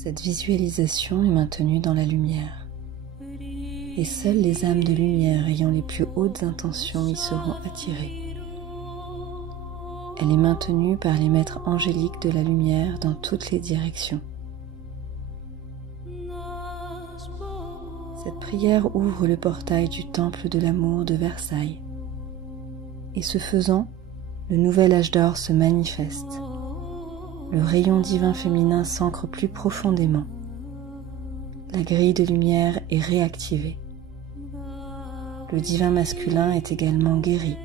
Cette visualisation est maintenue dans la lumière, et seules les âmes de lumière ayant les plus hautes intentions y seront attirées. Elle est maintenue par les maîtres angéliques de la lumière dans toutes les directions. Cette prière ouvre le portail du temple de l'amour de Versailles, et ce faisant, le nouvel âge d'or se manifeste. Le rayon divin féminin s'ancre plus profondément. La grille de lumière est réactivée. Le divin masculin est également guéri.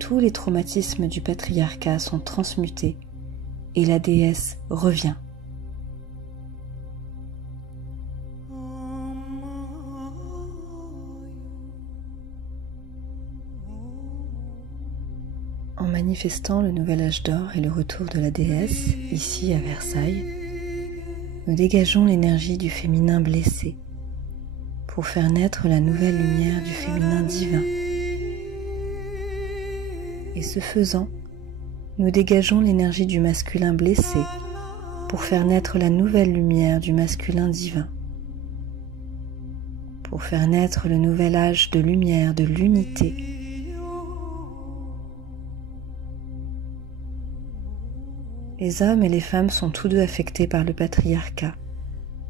Tous les traumatismes du patriarcat sont transmutés et la déesse revient. En manifestant le nouvel âge d'or et le retour de la déesse, ici à Versailles, nous dégageons l'énergie du féminin blessé pour faire naître la nouvelle lumière du féminin divin. Et ce faisant, nous dégageons l'énergie du masculin blessé pour faire naître la nouvelle lumière du masculin divin, pour faire naître le nouvel âge de lumière de l'unité. Les hommes et les femmes sont tous deux affectés par le patriarcat,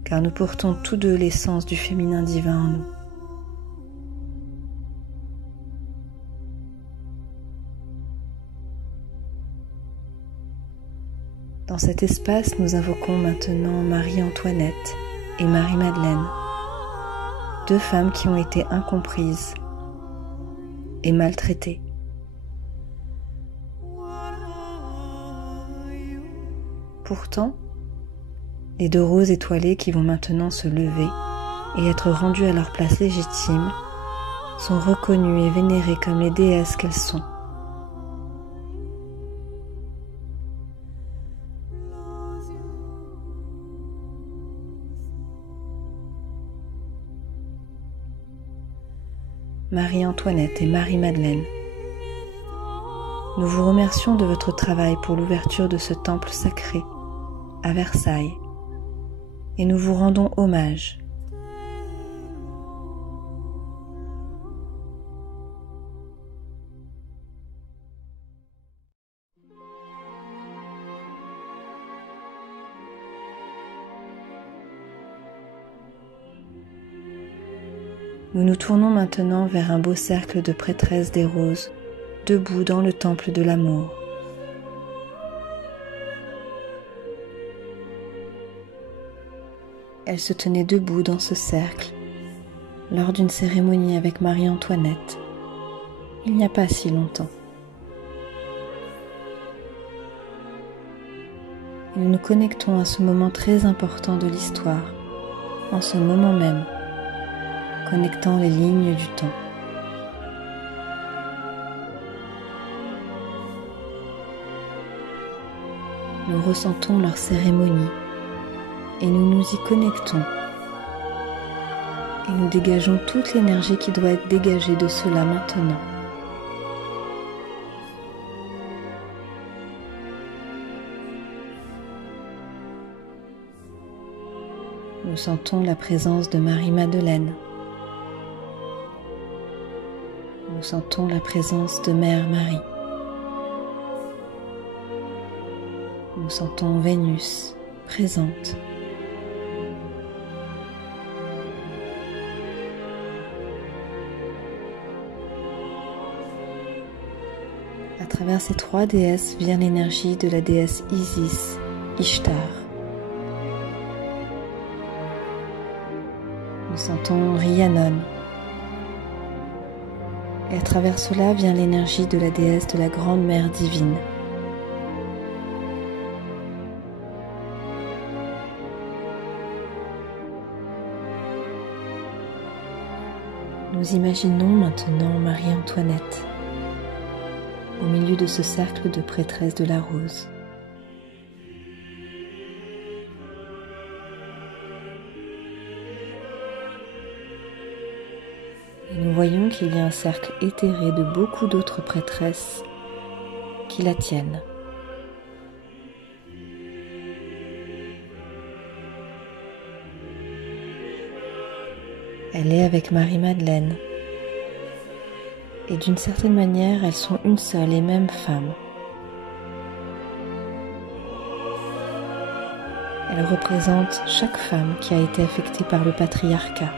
car nous portons tous deux l'essence du féminin divin en nous. Dans cet espace, nous invoquons maintenant Marie-Antoinette et Marie-Madeleine, deux femmes qui ont été incomprises et maltraitées. Pourtant, les deux roses étoilées qui vont maintenant se lever et être rendues à leur place légitime sont reconnues et vénérées comme les déesses qu'elles sont. Marie-Antoinette et Marie-Madeleine, nous vous remercions de votre travail pour l'ouverture de ce temple sacré à Versailles, et nous vous rendons hommage. Nous nous tournons maintenant vers un beau cercle de prêtresses des roses, debout dans le temple de l'amour. Elles se tenaient debout dans ce cercle lors d'une cérémonie avec Marie-Antoinette, il n'y a pas si longtemps. Et nous nous connectons à ce moment très important de l'histoire, en ce moment même, connectant les lignes du temps. Nous ressentons leur cérémonie et nous nous y connectons et nous dégageons toute l'énergie qui doit être dégagée de cela maintenant. Nous sentons la présence de Marie-Madeleine. Nous sentons la présence de Mère Marie. Nous sentons Vénus présente. À travers ces trois déesses vient l'énergie de la déesse Isis, Ishtar. Nous sentons Rhiannon. Et à travers cela vient l'énergie de la déesse de la Grande Mère Divine. Nous imaginons maintenant Marie-Antoinette au milieu de ce cercle de prêtresses de la rose. Et nous voyons qu'il y a un cercle éthéré de beaucoup d'autres prêtresses qui la tiennent. Elle est avec Marie-Madeleine. Et d'une certaine manière, elles sont une seule et même femme. Elle représente chaque femme qui a été affectée par le patriarcat,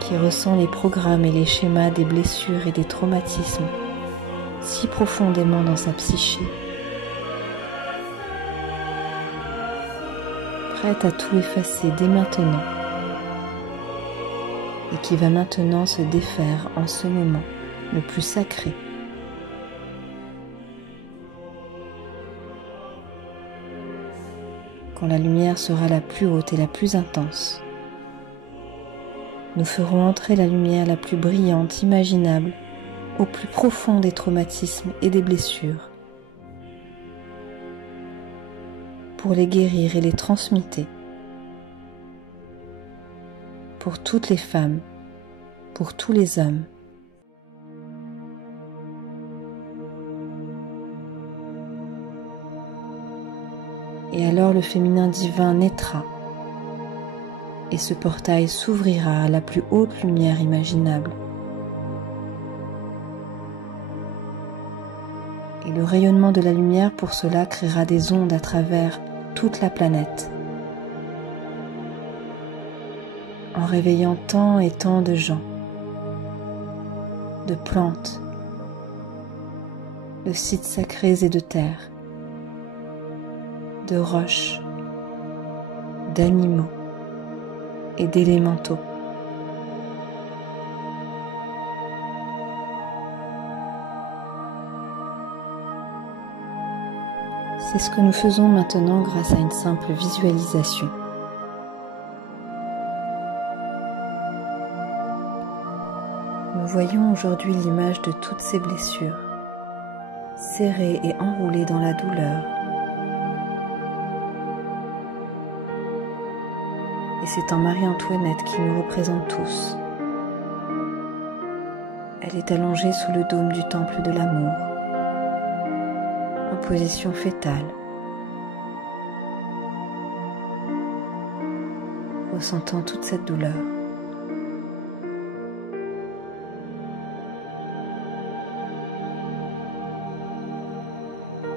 qui ressent les programmes et les schémas des blessures et des traumatismes si profondément dans sa psyché, prête à tout effacer dès maintenant et qui va maintenant se défaire en ce moment le plus sacré. Quand la lumière sera la plus haute et la plus intense, nous ferons entrer la lumière la plus brillante imaginable au plus profond des traumatismes et des blessures, pour les guérir et les transmuter, pour toutes les femmes, pour tous les hommes. Et alors le féminin divin naîtra, et ce portail s'ouvrira à la plus haute lumière imaginable. Et le rayonnement de la lumière pour cela créera des ondes à travers toute la planète, en réveillant tant et tant de gens, de plantes, de sites sacrés et de terres, de roches, d'animaux et d'élémentaux. C'est ce que nous faisons maintenant grâce à une simple visualisation. Nous voyons aujourd'hui l'image de toutes ces blessures, serrées et enroulées dans la douleur. Et c'est en Marie-Antoinette qui nous représente tous. Elle est allongée sous le dôme du temple de l'amour, en position fétale, ressentant toute cette douleur.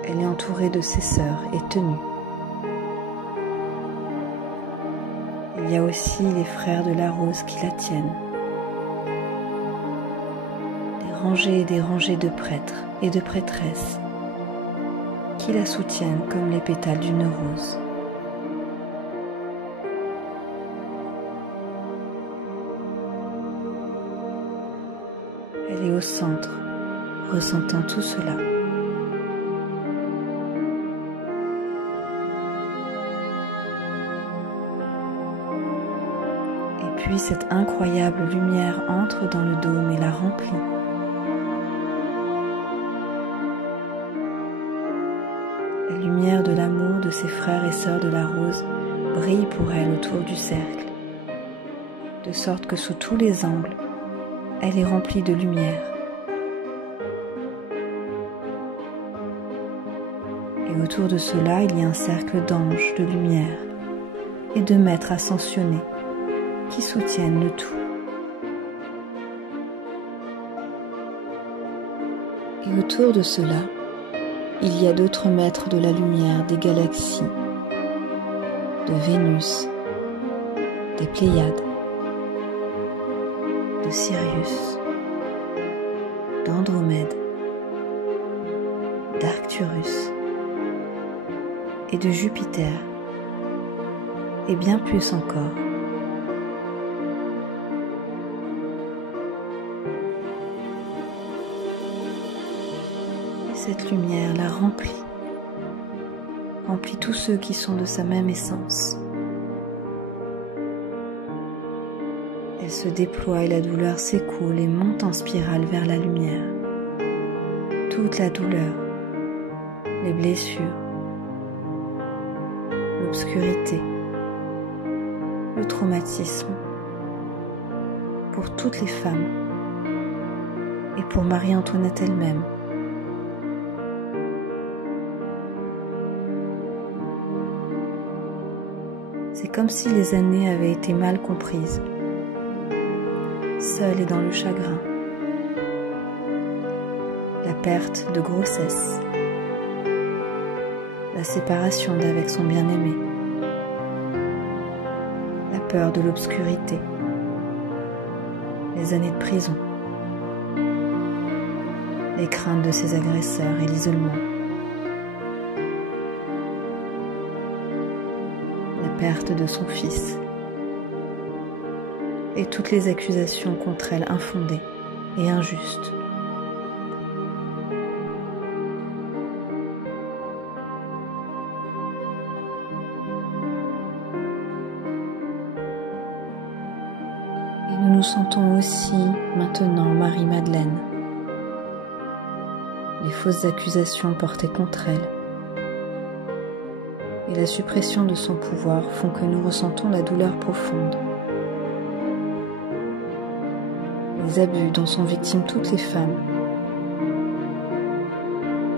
Elle est entourée de ses sœurs et tenues. Il y a aussi les frères de la rose qui la tiennent. Des rangées et des rangées de prêtres et de prêtresses qui la soutiennent comme les pétales d'une rose. Elle est au centre, ressentant tout cela. Puis cette incroyable lumière entre dans le dôme et la remplit. La lumière de l'amour de ses frères et sœurs de la rose brille pour elle autour du cercle, de sorte que sous tous les angles, elle est remplie de lumière. Et autour de cela, il y a un cercle d'anges de lumière et de maîtres ascensionnés qui soutiennent le tout. Et autour de cela, il y a d'autres maîtres de la lumière des galaxies, de Vénus, des Pléiades, de Sirius, d'Andromède, d'Arcturus et de Jupiter, et bien plus encore. Cette lumière la remplit tous ceux qui sont de sa même essence. Elle se déploie et la douleur s'écoule et monte en spirale vers la lumière. Toute la douleur, les blessures, l'obscurité, le traumatisme, pour toutes les femmes et pour Marie-Antoinette elle-même. C'est comme si les années avaient été mal comprises. Seule et dans le chagrin. La perte de grossesse. La séparation d'avec son bien-aimé. La peur de l'obscurité. Les années de prison. Les craintes de ses agresseurs et l'isolement. La perte de son fils. Et toutes les accusations contre elle infondées et injustes. Et nous nous sentons aussi maintenant Marie-Madeleine. Les fausses accusations portées contre elle et la suppression de son pouvoir font que nous ressentons la douleur profonde. Les abus dont sont victimes toutes les femmes.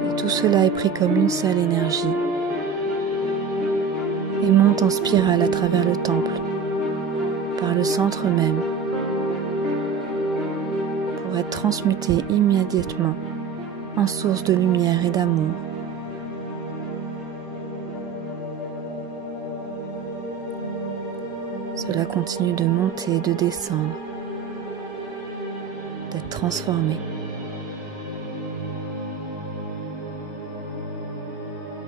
Et tout cela est pris comme une seule énergie et monte en spirale à travers le temple, par le centre même, pour être transmuté immédiatement en source de lumière et d'amour. Cela continue de monter et de descendre, d'être transformé.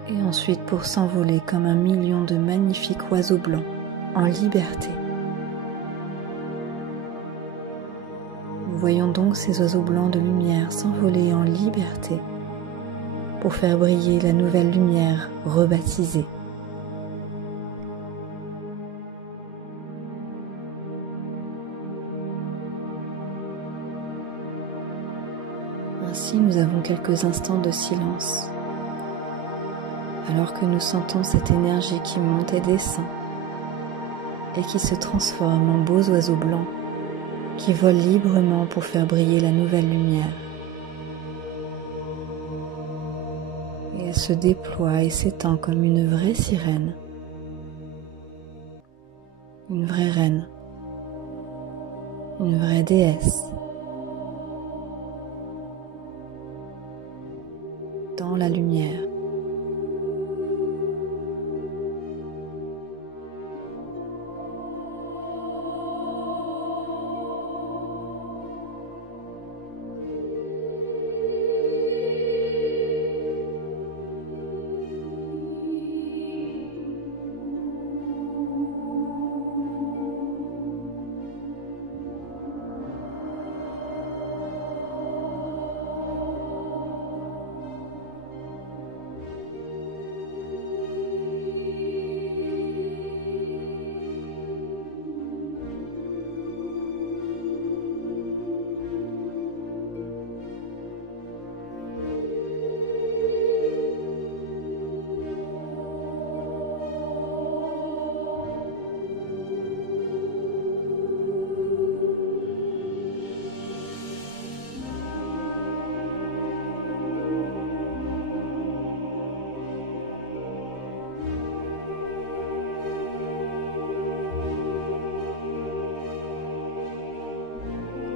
Et ensuite pour s'envoler comme un million de magnifiques oiseaux blancs en liberté. Nous voyons donc ces oiseaux blancs de lumière s'envoler en liberté pour faire briller la nouvelle lumière rebaptisée. Ainsi, nous avons quelques instants de silence, alors que nous sentons cette énergie qui monte et descend, et qui se transforme en beaux oiseaux blancs, qui volent librement pour faire briller la nouvelle lumière. Et elle se déploie et s'étend comme une vraie sirène, une vraie reine, une vraie déesse, dans la lumière.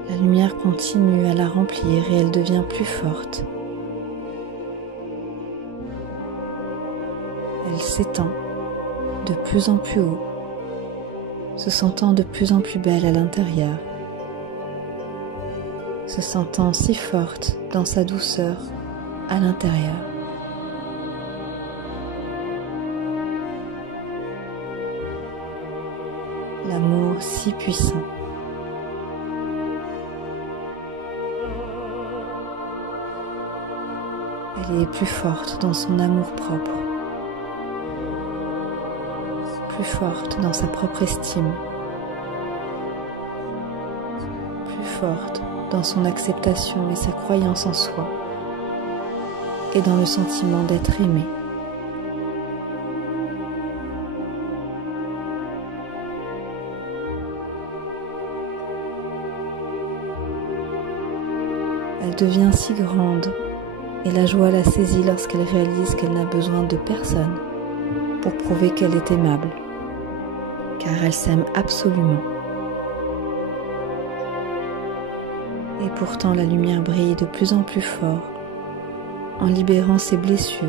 La lumière continue à la remplir et elle devient plus forte. Elle s'étend de plus en plus haut, se sentant de plus en plus belle à l'intérieur, se sentant si forte dans sa douceur à l'intérieur. L'amour si puissant. Elle est plus forte dans son amour propre, plus forte dans sa propre estime, plus forte dans son acceptation et sa croyance en soi, et dans le sentiment d'être aimée. Elle devient si grande et la joie la saisit lorsqu'elle réalise qu'elle n'a besoin de personne pour prouver qu'elle est aimable, car elles s'aiment absolument. Et pourtant la lumière brille de plus en plus fort, en libérant ses blessures.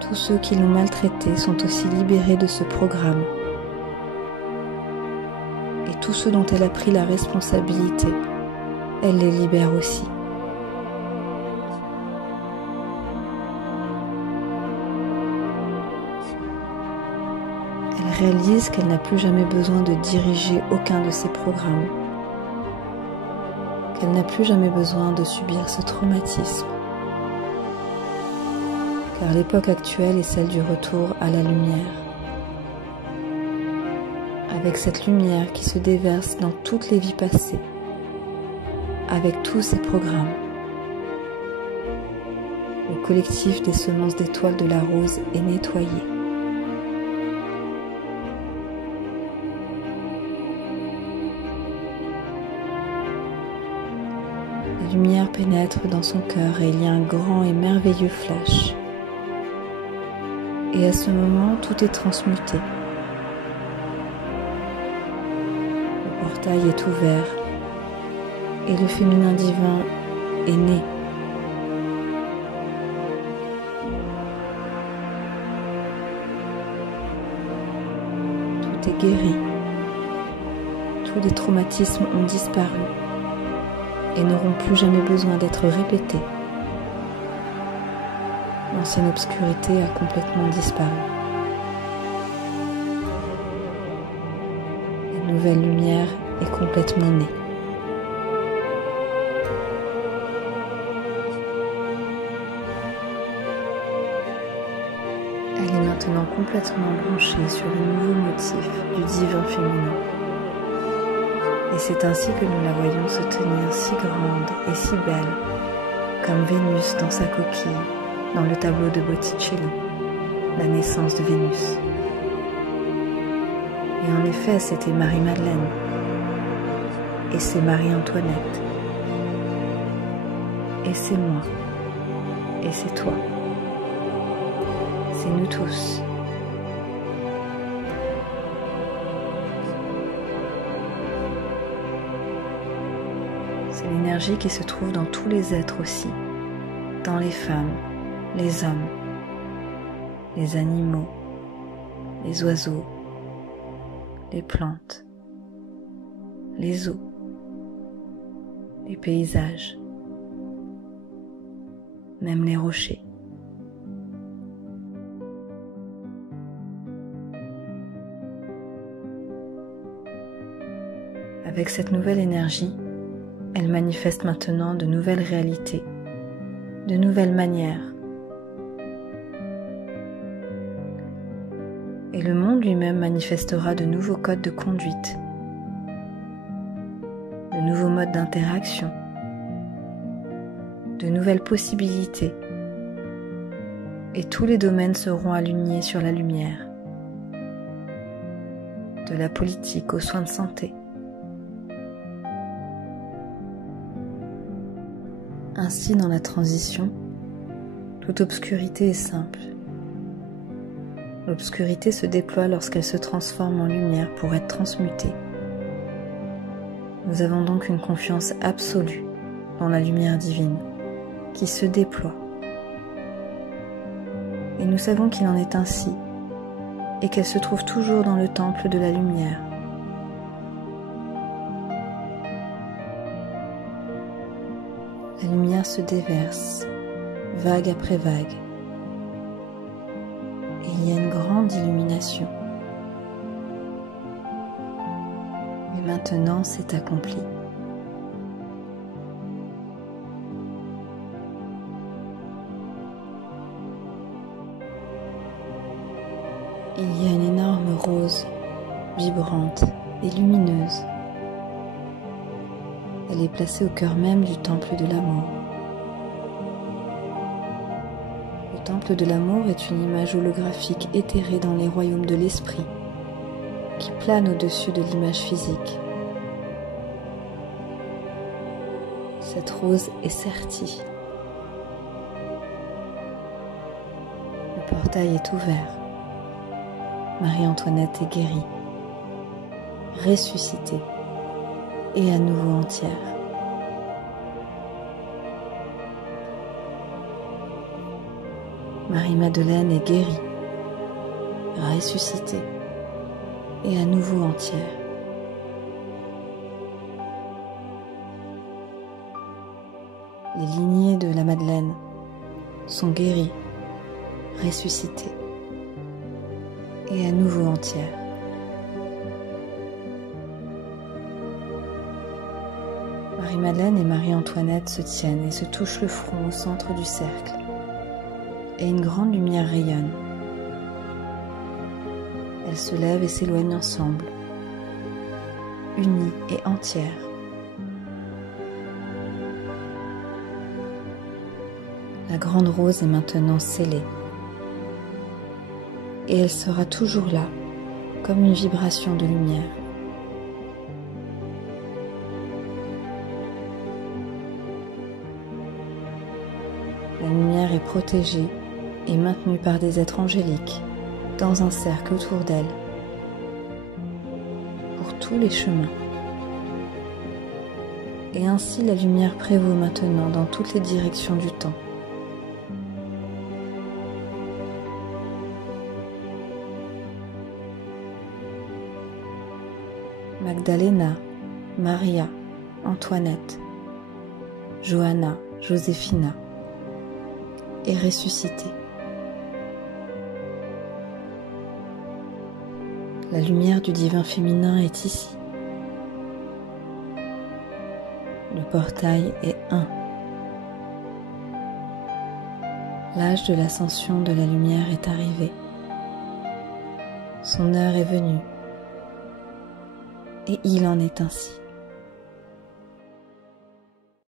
Tous ceux qui l'ont maltraitée sont aussi libérés de ce programme. Et tous ceux dont elle a pris la responsabilité, elle les libère aussi. Elle réalise qu'elle n'a plus jamais besoin de diriger aucun de ses programmes, qu'elle n'a plus jamais besoin de subir ce traumatisme, car l'époque actuelle est celle du retour à la lumière, avec cette lumière qui se déverse dans toutes les vies passées, avec tous ses programmes. Le collectif des semences d'étoiles de la rose est nettoyé. La lumière pénètre dans son cœur et il y a un grand et merveilleux flash. Et à ce moment, tout est transmuté. Le portail est ouvert et le féminin divin est né. Tout est guéri. Tous les traumatismes ont disparu et n'auront plus jamais besoin d'être répétés. L'ancienne obscurité a complètement disparu. La nouvelle lumière est complètement née. Elle est maintenant complètement branchée sur le nouveau motif du divin féminin. Et c'est ainsi que nous la voyons se tenir si grande et si belle, comme Vénus dans sa coquille, dans le tableau de Botticelli, la naissance de Vénus. Et en effet, c'était Marie-Madeleine, et c'est Marie-Antoinette, et c'est moi, et c'est toi, c'est nous tous. C'est l'énergie qui se trouve dans tous les êtres aussi, dans les femmes, les hommes, les animaux, les oiseaux, les plantes, les eaux, les paysages, même les rochers. Avec cette nouvelle énergie, elle manifeste maintenant de nouvelles réalités, de nouvelles manières. Et le monde lui-même manifestera de nouveaux codes de conduite, de nouveaux modes d'interaction, de nouvelles possibilités. Et tous les domaines seront alignés sur la lumière, de la politique aux soins de santé. Ainsi, dans la transition, toute obscurité est simple. L'obscurité se déploie lorsqu'elle se transforme en lumière pour être transmutée. Nous avons donc une confiance absolue dans la lumière divine qui se déploie. Et nous savons qu'il en est ainsi et qu'elle se trouve toujours dans le temple de la lumière. La lumière se déverse, vague après vague. Et il y a une grande illumination. Mais maintenant, c'est accompli. Il y a une énorme rose, vibrante et lumineuse. Elle est placée au cœur même du temple de l'amour. Le temple de l'amour est une image holographique éthérée dans les royaumes de l'esprit, qui plane au-dessus de l'image physique. Cette rose est sertie. Le portail est ouvert. Marie-Antoinette est guérie, ressuscitée et à nouveau entière. Marie-Madeleine est guérie, ressuscitée et à nouveau entière. Les lignées de la Madeleine sont guéries, ressuscitées et à nouveau entières. Marie-Madeleine et Marie-Antoinette se tiennent et se touchent le front au centre du cercle, et une grande lumière rayonne. Elles se lèvent et s'éloignent ensemble, unies et entières. La grande rose est maintenant scellée, et elle sera toujours là, comme une vibration de lumière. La lumière est protégée et maintenue par des êtres angéliques dans un cercle autour d'elle, pour tous les chemins. Et ainsi la lumière prévaut maintenant dans toutes les directions du temps. Magdalena, Maria, Antoinette, Johanna, Joséphina est ressuscitée. La lumière du divin féminin est ici. Le portail est un. L'âge de l'ascension de la lumière est arrivé. Son heure est venue. Et il en est ainsi.